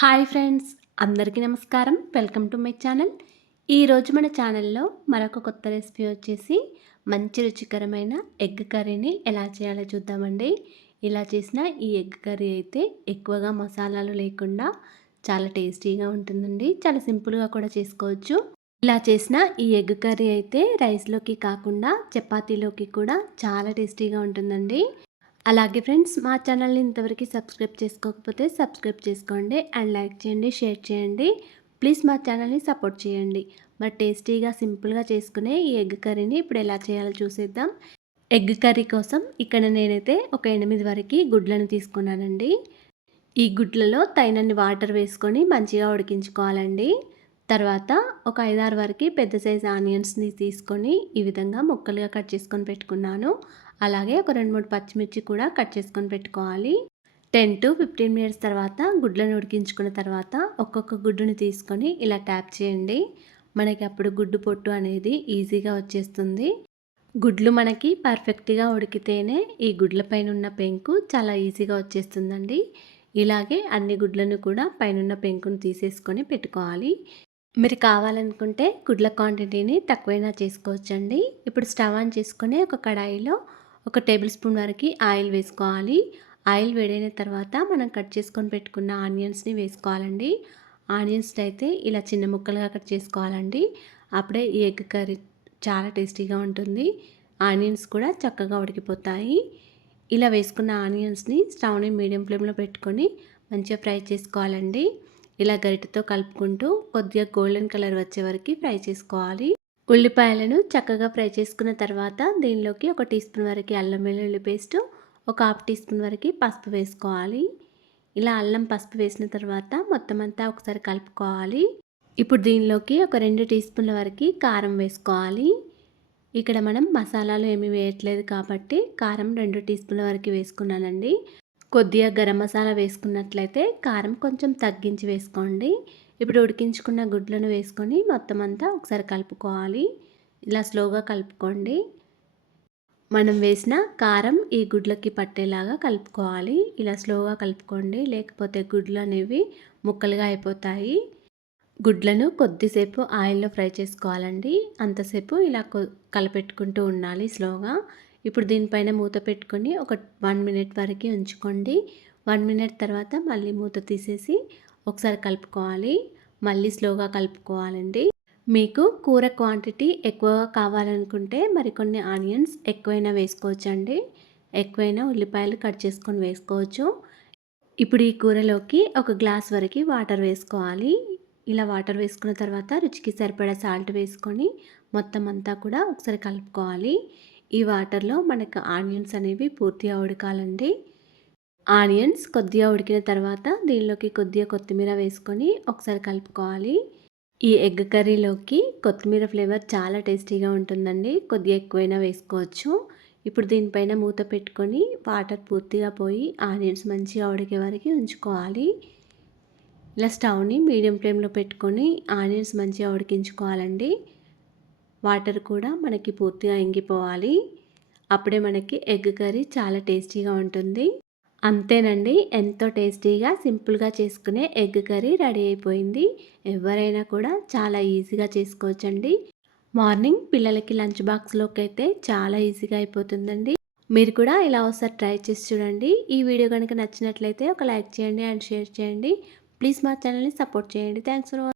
Hi friends అందరికీ నమస్కారం. Welcome to my channel. ఈరోజు మన ఛానల్లో మరొక కొత్త రెసిపీ వచ్చేసి మంచి రుచికరమైన ఎగ్ కర్రీని ఎలా చేయాలో చూద్దామండి. ఇలా చేసిన ఈ ఎగ్ కర్రీ అయితే ఎక్కువగా మసాలాలు లేకుండా చాలా టేస్టీగా ఉంటుందండి. చాలా సింపుల్గా కూడా చేసుకోవచ్చు. ఇలా చేసిన ఈ ఎగ్ కర్రీ అయితే రైస్లోకి కాకుండా చపాతీలోకి కూడా చాలా టేస్టీగా ఉంటుందండి. అలాగే ఫ్రెండ్స్ మా ఛానల్ని ఇంతవరకు సబ్స్క్రైబ్ చేసుకోకపోతే సబ్స్క్రైబ్ చేసుకోండి అండ్ లైక్ చేయండి షేర్ చేయండి. ప్లీజ్ మా ఛానల్ని సపోర్ట్ చేయండి. మరి టేస్టీగా సింపుల్గా చేసుకునే ఈ ఎగ్ కర్రీని ఇప్పుడు ఎలా చేయాలో చూసేద్దాం. ఎగ్ కర్రీ కోసం ఇక్కడ నేనైతే ఒక ఎనిమిది వరకు గుడ్లను తీసుకున్నానండి. ఈ గుడ్లలో తైనన్ని వాటర్ వేసుకొని మంచిగా ఉడికించుకోవాలండి. తర్వాత ఒక ఐదారు వరకు పెద్ద సైజు ఆనియన్స్ని తీసుకొని ఈ విధంగా ముక్కలుగా కట్ చేసుకొని పెట్టుకున్నాను. అలాగే ఒక రెండు మూడు పచ్చిమిర్చి కూడా కట్ చేసుకొని పెట్టుకోవాలి. టెన్ టు ఫిఫ్టీన్ మినిట్స్ తర్వాత గుడ్లను ఉడికించుకున్న తర్వాత ఒక్కొక్క గుడ్డుని తీసుకొని ఇలా ట్యాప్ చేయండి. మనకి అప్పుడు గుడ్డు పొట్టు అనేది ఈజీగా వచ్చేస్తుంది. గుడ్లు మనకి పర్ఫెక్ట్గా ఉడికితేనే ఈ గుడ్ల పైన ఉన్న పెంకు చాలా ఈజీగా వచ్చేస్తుందండి. ఇలాగే అన్ని గుడ్లను కూడా పైన పెంకును తీసేసుకొని పెట్టుకోవాలి. మీరు కావాలనుకుంటే గుడ్ల క్వాంటిటీని తక్కువైనా చేసుకోవచ్చండి. ఇప్పుడు స్టవ్ ఆన్ చేసుకుని ఒక కడాయిలో ఒక టేబుల్ స్పూన్ వరకు ఆయిల్ వేసుకోవాలి. ఆయిల్ వేడైన తర్వాత మనం కట్ చేసుకొని పెట్టుకున్న ఆనియన్స్ని వేసుకోవాలండి. ఆనియన్స్ అయితే ఇలా చిన్న ముక్కలుగా కట్ చేసుకోవాలండి. అప్పుడే ఈ ఎగ్ కర్రీ చాలా టేస్టీగా ఉంటుంది. ఆనియన్స్ కూడా చక్కగా ఉడికిపోతాయి. ఇలా వేసుకున్న ఆనియన్స్ని స్టవ్ని మీడియం ఫ్లేమ్లో పెట్టుకొని మంచిగా ఫ్రై చేసుకోవాలండి. ఇలా గరిటతో కలుపుకుంటూ కొద్దిగా గోల్డెన్ కలర్ వచ్చే వరకు ఫ్రై చేసుకోవాలి. ఉల్లిపాయలను చక్కగా ఫ్రై చేసుకున్న తర్వాత దీనిలోకి ఒక టీ స్పూన్ వరకు అల్లం వెల్లుల్లి పేస్ట్ ఒక హాఫ్ టీ స్పూన్ వరకు పసుపు వేసుకోవాలి. ఇలా అల్లం పసుపు వేసిన తర్వాత మొత్తం అంతా ఒకసారి కలుపుకోవాలి. ఇప్పుడు దీనిలోకి ఒక రెండు టీ స్పూన్ల వరకు కారం వేసుకోవాలి. ఇక్కడ మనం మసాలాలు ఏమీ వేయట్లేదు కాబట్టి కారం రెండు టీ స్పూన్ల వరకు వేసుకున్నానండి. కొద్దిగా గరం మసాలా వేసుకున్నట్లయితే కారం కొంచెం తగ్గించి వేసుకోండి. ఇప్పుడు ఉడికించుకున్న గుడ్లను వేసుకొని మొత్తం అంతా ఒకసారి కలుపుకోవాలి. ఇలా స్లోగా కలుపుకోండి. మనం వేసిన కారం ఈ గుడ్లకి పట్టేలాగా కలుపుకోవాలి. ఇలా స్లోగా కలుపుకోండి. లేకపోతే గుడ్లు అనేవి ముక్కలుగా అయిపోతాయి. గుడ్లను కొద్దిసేపు ఆయిల్లో ఫ్రై చేసుకోవాలండి. అంతసేపు ఇలా కలపెట్టుకుంటూ ఉండాలి స్లోగా. ఇప్పుడు దీనిపైన మూత పెట్టుకొని ఒక వన్ మినిట్ వరకు ఉంచుకోండి. వన్ మినిట్ తర్వాత మళ్ళీ మూత తీసేసి ఒకసారి కలుపుకోవాలి. మళ్ళీ స్లోగా కలుపుకోవాలండి. మీకు కూర క్వాంటిటీ ఎక్కువగా కావాలనుకుంటే మరికొన్ని ఆనియన్స్ ఎక్కువైనా వేసుకోవచ్చండి. ఎక్కువైనా ఉల్లిపాయలు కట్ చేసుకొని వేసుకోవచ్చు. ఇప్పుడు ఈ కూరలోకి ఒక గ్లాస్ వరకు వాటర్ వేసుకోవాలి. ఇలా వాటర్ వేసుకున్న తర్వాత రుచికి సరిపడా సాల్ట్ వేసుకొని మొత్తం అంతా కూడా ఒకసారి కలుపుకోవాలి. ఈ వాటర్లో మనకు ఆనియన్స్ అనేవి పూర్తిగా ఉడకాలండి ఆనియన్స్ కొద్దిగా ఉడికిన తర్వాత దీనిలోకి కొద్దిగా కొత్తిమీర వేసుకొని ఒకసారి కలుపుకోవాలి. ఈ ఎగ్ కర్రీలోకి కొత్తిమీర ఫ్లేవర్ చాలా టేస్టీగా ఉంటుందండి. కొద్దిగా ఎక్కువైనా వేసుకోవచ్చు. ఇప్పుడు దీనిపైన మూత పెట్టుకొని వాటర్ పూర్తిగా పోయి ఆనియన్స్ మంచిగా ఉడికే వరకు ఉంచుకోవాలి. ఇలా స్టవ్ని మీడియం ఫ్లేమ్లో పెట్టుకొని ఆనియన్స్ మంచిగా ఉడికించుకోవాలండి. వాటర్ కూడా మనకి పూర్తిగా ఇంగిపోవాలి. అప్పుడే మనకి ఎగ్ కర్రీ చాలా టేస్టీగా ఉంటుంది. అంతేనండి ఎంతో టేస్టీగా సింపుల్గా చేసుకునే ఎగ్ కర్రీ రెడీ అయిపోయింది. ఎవరైనా కూడా చాలా ఈజీగా చేసుకోవచ్చండి. మార్నింగ్ పిల్లలకి లంచ్ బాక్స్లోకి అయితే చాలా ఈజీగా అయిపోతుందండి. మీరు కూడా ఇలా ఒకసారి ట్రై చేసి చూడండి. ఈ వీడియో కనుక నచ్చినట్లయితే ఒక లైక్ చేయండి అండ్ షేర్ చేయండి. ప్లీజ్ మా ఛానల్ని సపోర్ట్ చేయండి. Thanks for